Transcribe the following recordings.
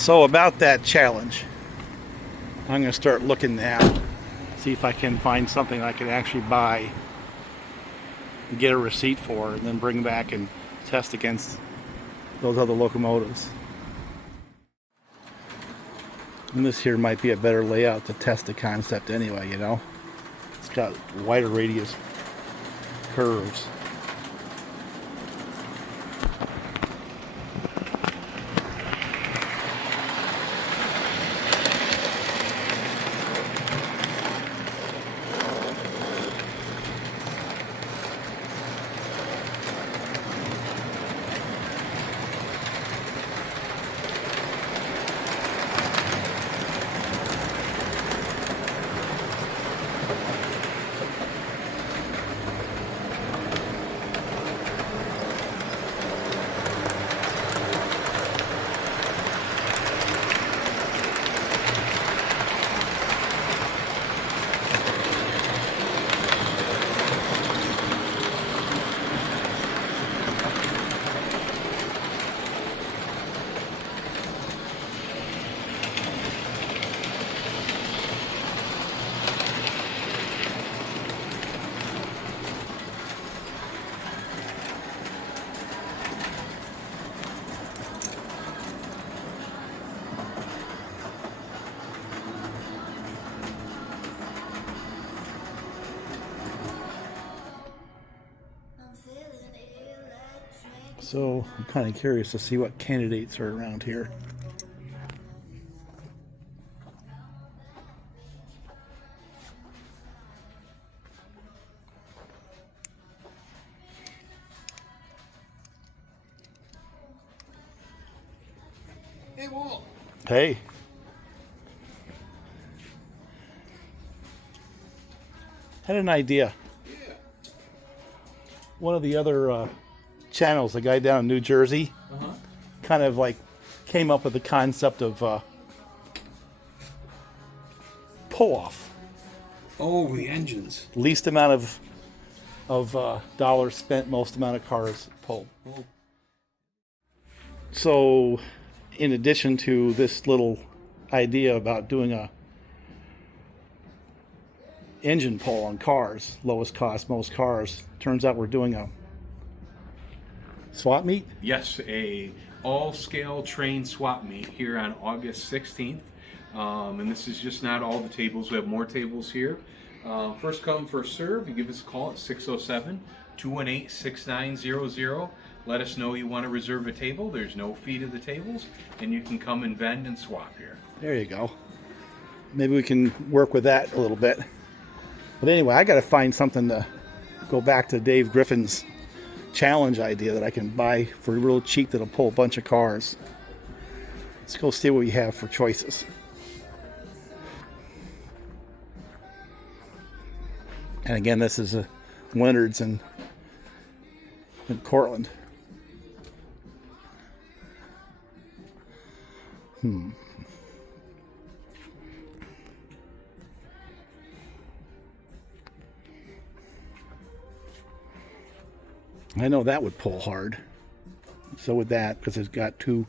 So about that challenge, I'm going to start looking now, see if I can find something I can actually buy, get a receipt for, and then bring back and test against those other locomotives. And this here might be a better layout to test the concept anyway, you know. It's got wider radius curves. So I'm kind of curious to see what candidates are around here. Hey, Walt. Hey. Had an idea. Yeah. One of the other channels, a guy down in New Jersey, kind of like came up with the concept of pull-off. Oh, the engines. Least amount of dollars spent, most amount of cars pulled. Oh. So, in addition to this little idea about doing a engine pull on cars, lowest cost, most cars, turns out we're doing a swap meet? Yes, a all-scale train swap meet here on August 16th. And this is just not all the tables. We have more tables here. First come, first serve. You give us a call at 607-218-6900. Let us know you want to reserve a table. There's no fee to the tables, and you can come and vend and swap here. There you go. Maybe we can work with that a little bit. But anyway, I got to find something to go back to Dave Griffin's challenge idea that I can buy for real cheap that'll pull a bunch of cars. Let's go see what we have for choices. And again, this is Leonard's in Cortland. I know that would pull hard. So would that, because it's got two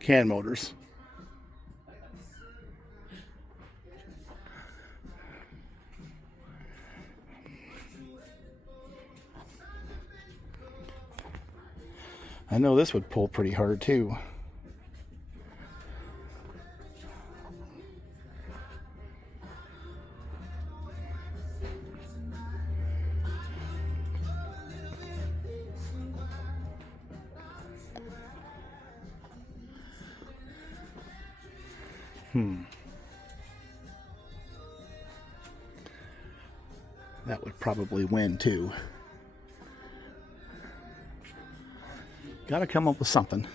can motors. I know this would pull pretty hard too. That would probably win too. Gotta come up with something.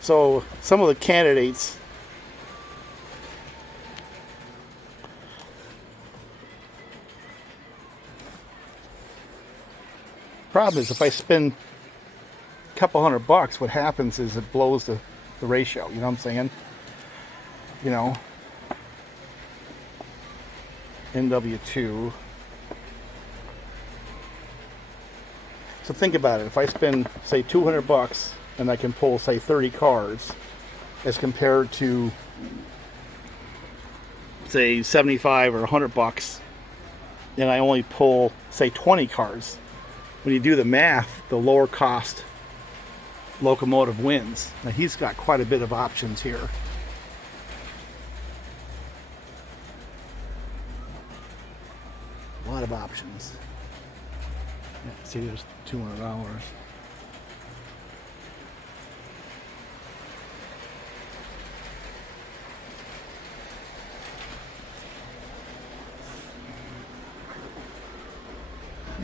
So some of the candidates, problem is if I spend a couple $100, what happens is it blows the ratio. You know what I'm saying? You know, NW2. So think about it. If I spend, say, $200 and I can pull, say, 30 cars, as compared to, say, 75 or $100, and I only pull, say, 20 cars. When you do the math, the lower cost locomotive wins. Now he's got quite a bit of options here. A lot of options. Yeah, see, there's $200.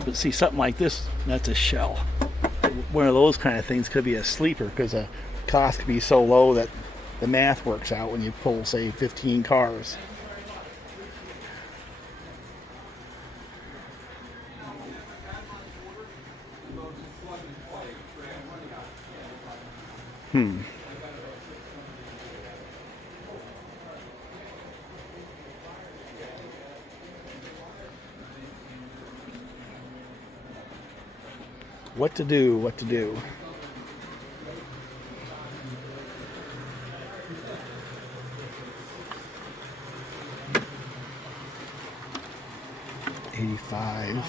But see, something like this, that's a shell. One of those kind of things could be a sleeper because the cost could be so low that the math works out when you pull, say, 15 cars. What to do, what to do. $85.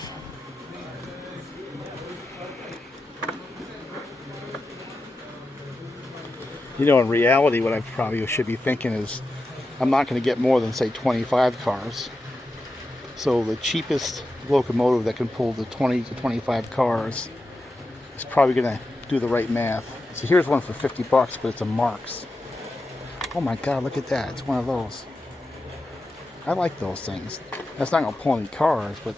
You know, in reality, what I probably should be thinking is I'm not going to get more than, say, 25 cars. So the cheapest locomotive that can pull the 20 to 25 cars is probably going to do the right math. So here's one for $50, but it's a Marx. Oh my God, look at that. It's one of those. I like those things. That's not going to pull any cars, but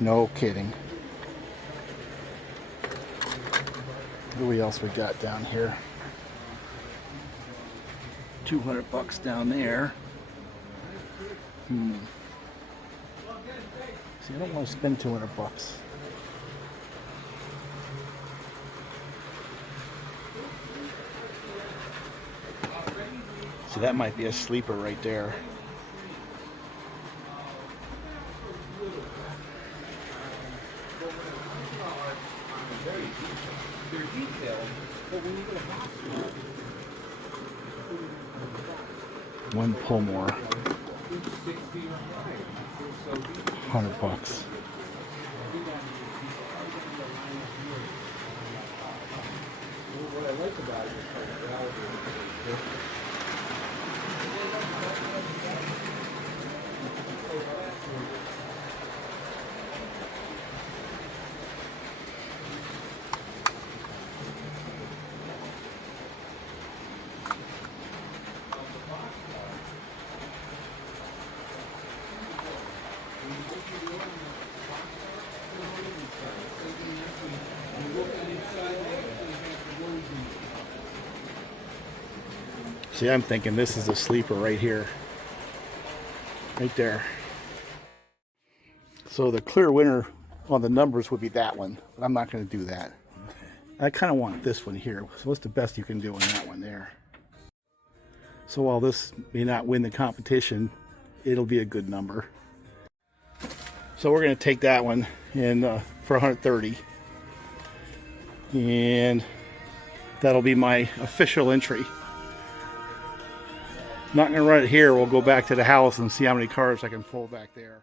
no kidding. What else we got down here? $200 down there. See, I don't want to spend $200. See, that might be a sleeper right there. One pull more. $100. See, I'm thinking this is a sleeper right here. Right there. So the clear winner on the numbers would be that one, but I'm not going to do that. I kind of want this one here. So what's the best you can do on that one there? So while this may not win the competition, it'll be a good number. So we're going to take that one and for 130. And that'll be my official entry. Not going to run it here. We'll go back to the house and see how many cars I can pull back there.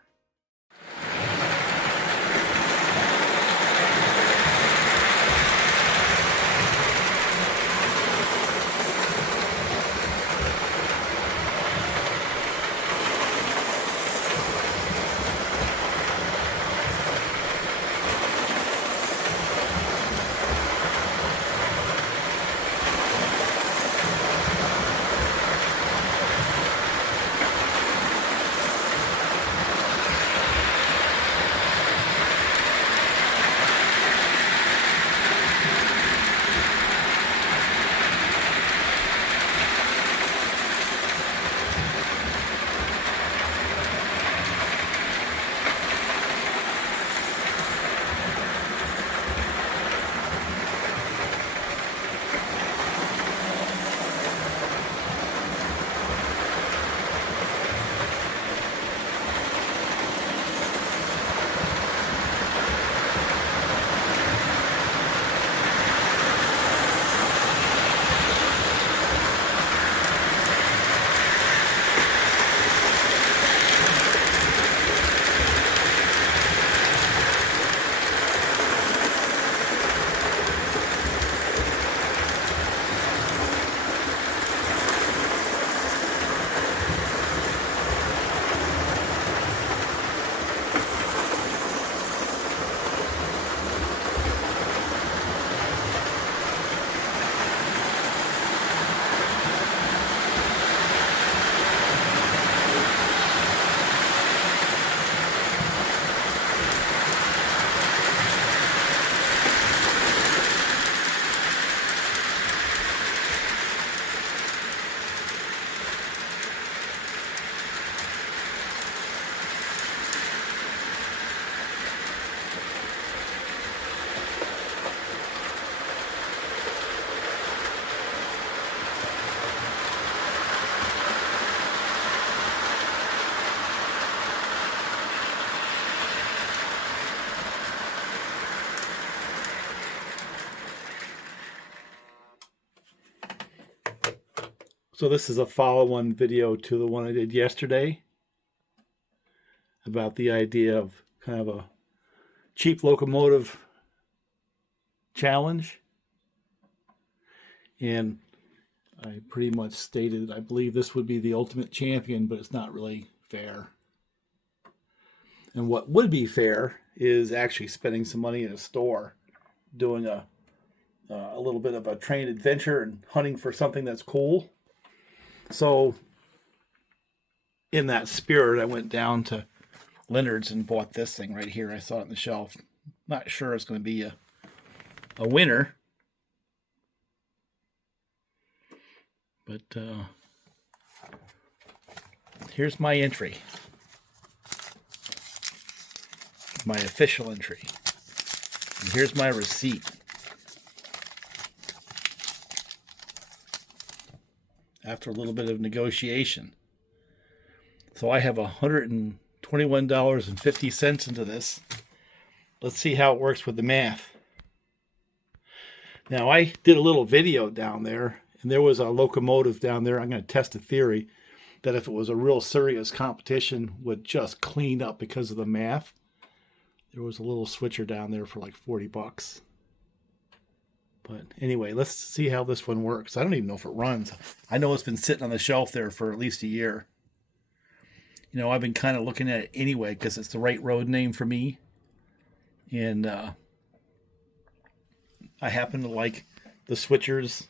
So this is a follow-on video to the one I did yesterday about the idea of kind of a cheap locomotive challenge. And I pretty much stated I believe this would be the ultimate champion, but it's not really fair. And what would be fair is actually spending some money in a store, doing a little bit of a train adventure and hunting for something that's cool. So in that spirit, I went down to Leonard's and bought this thing right here. I saw it on the shelf. Not sure it's going to be a winner. But here's my entry. My official entry. And here's my receipt. After a little bit of negotiation. So I have $121.50 into this. Let's see how it works with the math. Now I did a little video down there, and there was a locomotive down there. I'm going to test a theory that if it was a real serious competition would just clean up because of the math. There was a little switcher down there for like $40. But anyway, let's see how this one works. I don't even know if it runs. I know it's been sitting on the shelf there for at least a year. You know, I've been kind of looking at it anyway because it's the right road name for me. And I happen to like the switchers,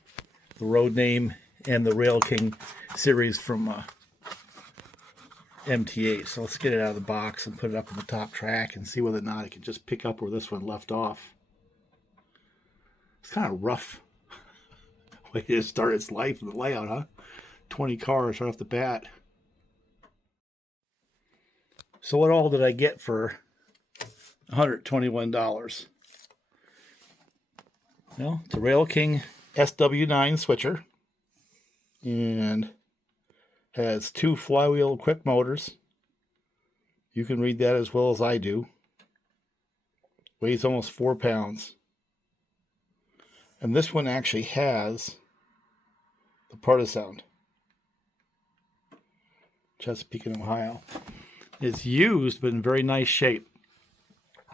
the road name, and the Rail King series from MTH. So let's get it out of the box and put it up on the top track and see whether or not it can just pick up where this one left off. It's kind of rough way to start its life in the layout, huh? 20 cars right off the bat. So what all did I get for $121? Well, it's a Rail King SW-9 switcher. And has 2 flywheel quick motors. You can read that as well as I do. Weighs almost 4 pounds. And this one actually has the Proto, Chesapeake and Ohio. It's used, but in very nice shape.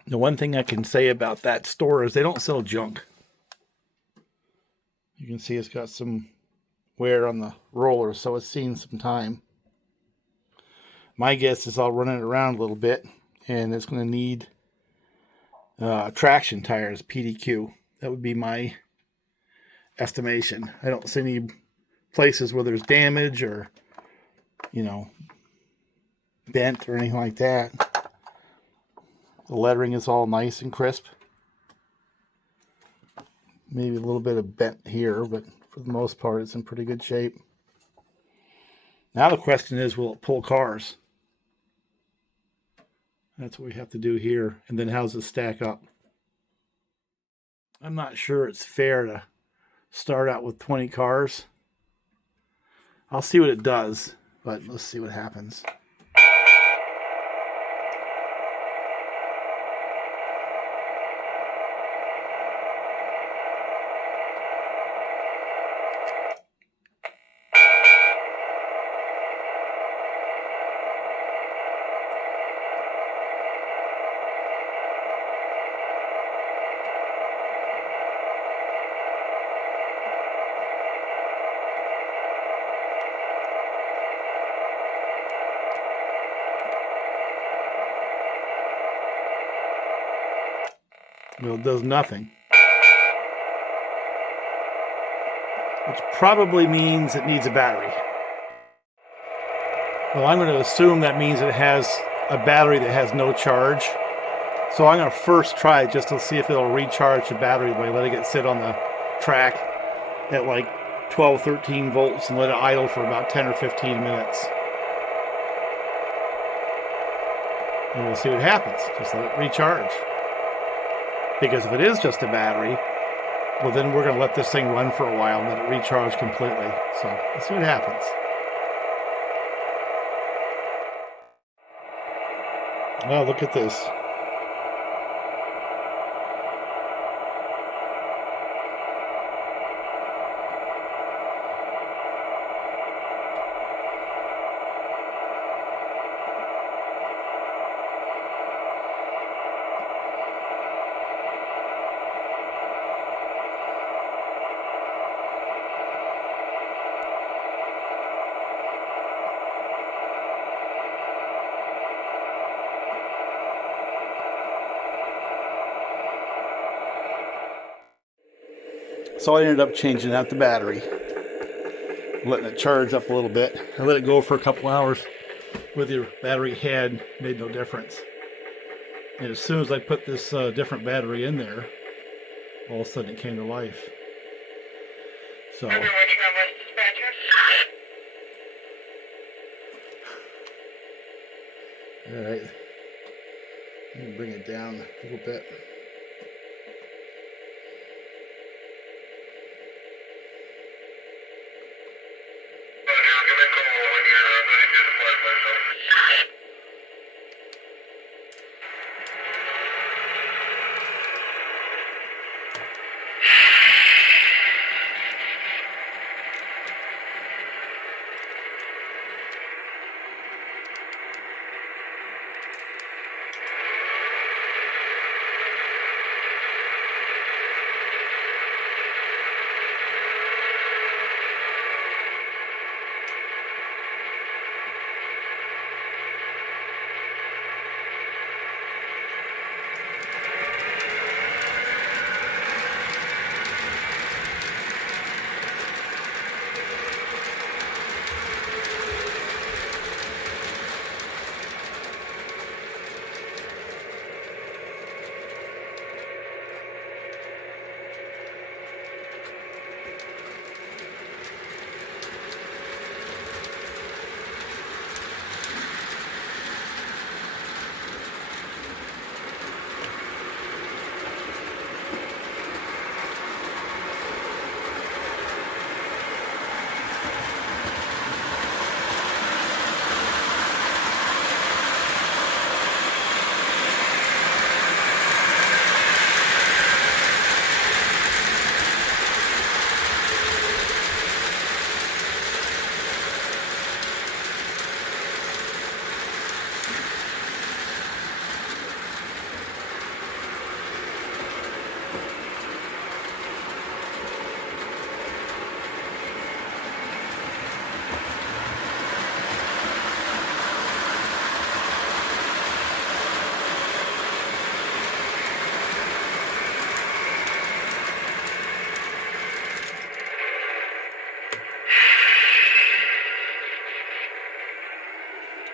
The one thing I can say about that store is they don't sell junk. You can see it's got some wear on the roller, so it's seen some time. My guess is I'll run it around a little bit, and it's going to need traction tires, PDQ. That would be my estimation. I don't see any places where there's damage or, you know, bent or anything like that. The lettering is all nice and crisp. Maybe a little bit of bent here, but for the most part it's in pretty good shape. Now the question is, will it pull cars? That's what we have to do here. And then how's it stack up? I'm not sure it's fair to start out with 20 cars. I'll see what it does, but let's see what happens. Well, it does nothing. Which probably means it needs a battery. Well, I'm going to assume that means it has a battery that has no charge. So I'm going to first try it just to see if it'll recharge the battery by letting it sit on the track at like 12, 13 volts and let it idle for about 10 or 15 minutes. And we'll see what happens. Just let it recharge. Because if it is just a battery, well, then we're going to let this thing run for a while and let it recharge completely. So let's see what happens. Oh, look at this. So I ended up changing out the battery, letting it charge up a little bit. I let it go for a couple hours with your battery head, made no difference. And as soon as I put this different battery in there, all of a sudden it came to life. So, all right, let me bring it down a little bit.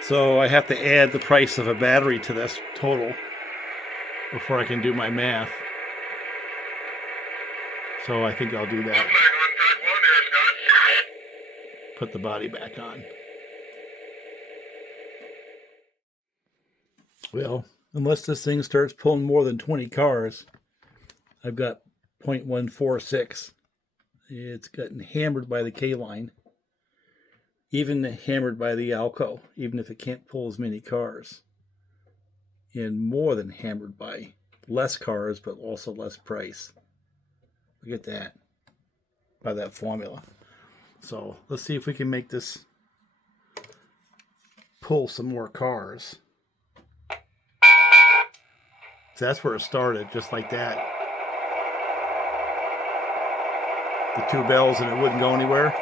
So I have to add the price of a battery to this total before I can do my math. So I think I'll do that. Put the body back on. Well, unless this thing starts pulling more than 20 cars, I've got 0.146. It's gotten hammered by the K-line. Even hammered by the Alco, even if it can't pull as many cars. And more than hammered by less cars, but also less price. Look at that. By that formula. So let's see if we can make this pull some more cars. So that's where it started, just like that. The two bells and it wouldn't go anywhere.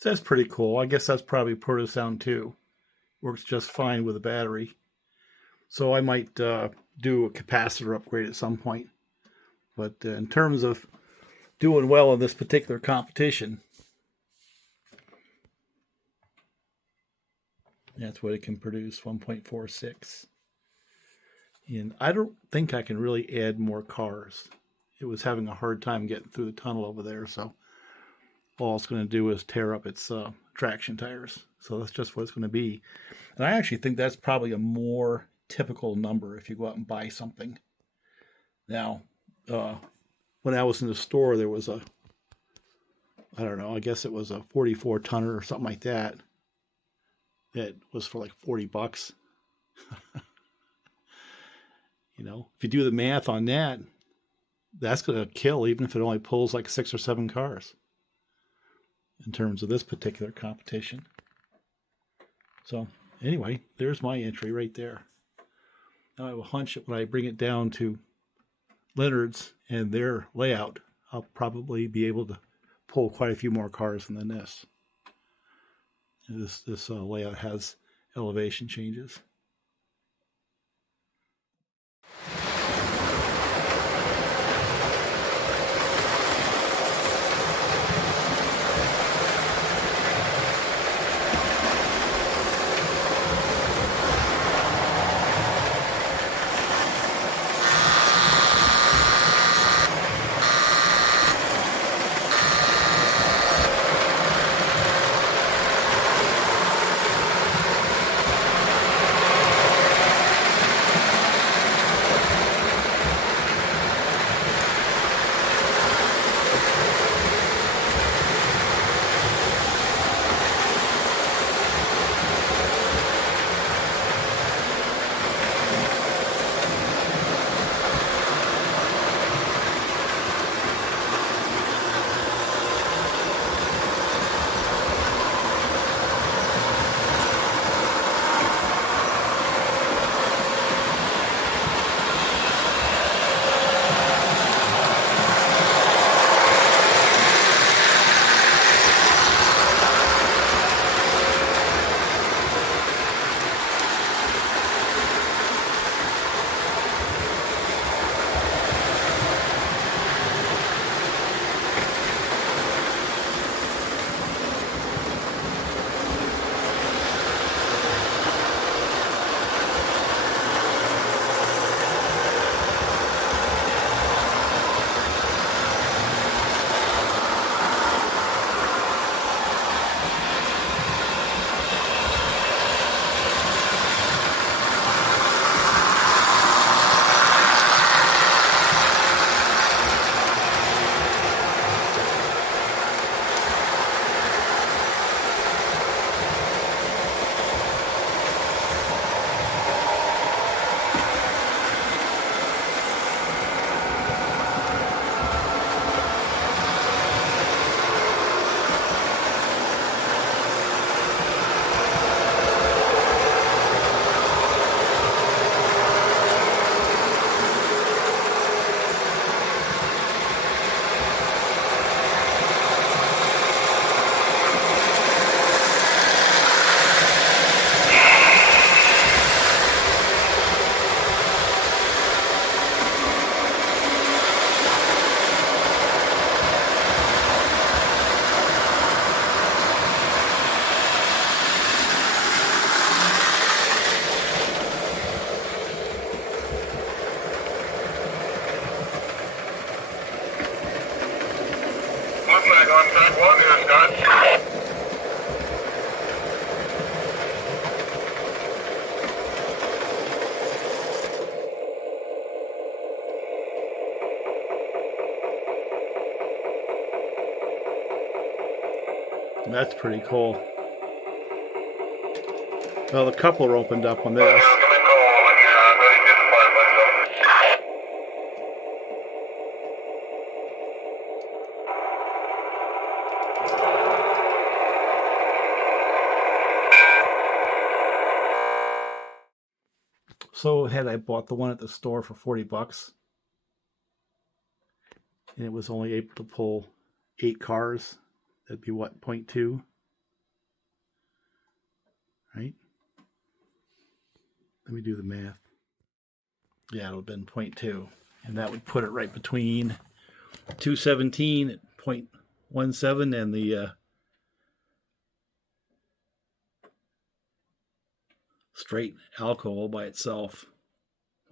So that's pretty cool. I guess that's probably Proto Sound too. Works just fine with a battery. So I might do a capacitor upgrade at some point. But in terms of doing well in this particular competition, that's what it can produce, 1.46. And I don't think I can really add more cars. It was having a hard time getting through the tunnel over there, so all it's going to do is tear up its traction tires. So that's just what it's going to be. And I actually think that's probably a more typical number if you go out and buy something. Now, when I was in the store, there was a, I don't know, I guess it was a 44 tonner or something like that. It was for like $40. You know, if you do the math on that, that's going to kill even if it only pulls like 6 or 7 cars in terms of this particular competition. So anyway, there's my entry right there. Now I have a hunch that when I bring it down to Leonard's and their layout, I'll probably be able to pull quite a few more cars than this. This layout has elevation changes. That's pretty cool. Well, the coupler opened up on this. So had I bought the one at the store for $40, and it was only able to pull 8 cars, that'd be what, 0.2? let me do the math. Yeah, it would have been 0.2. And that would put it right between 217 at 0.17 and the straight alcohol by itself,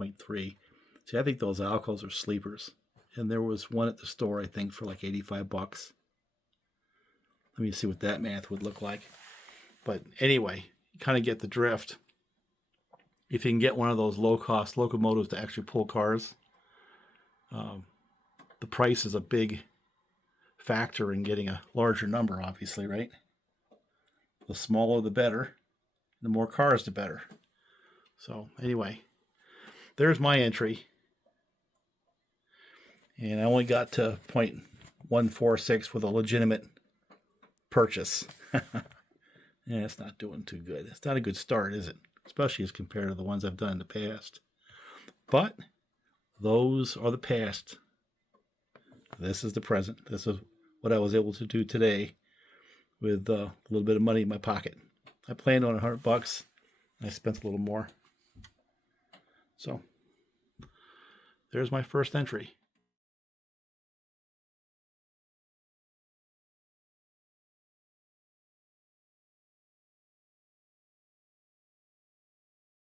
0.3. See, I think those alcohols are sleepers. And there was one at the store, I think, for like 85 bucks. Let me see what that math would look like. But anyway, you kind of get the drift. If you can get one of those low-cost locomotives to actually pull cars, the price is a big factor in getting a larger number, obviously, right? The smaller the better. The more cars, the better. So anyway, there's my entry. And I only got to 0.146 with a legitimate purchase. Yeah, it's not doing too good. It's not a good start, is it? Especially as compared to the ones I've done in the past. But those are the past. This is the present. This is what I was able to do today with a little bit of money in my pocket. I planned on $100. I spent a little more. So there's my first entry.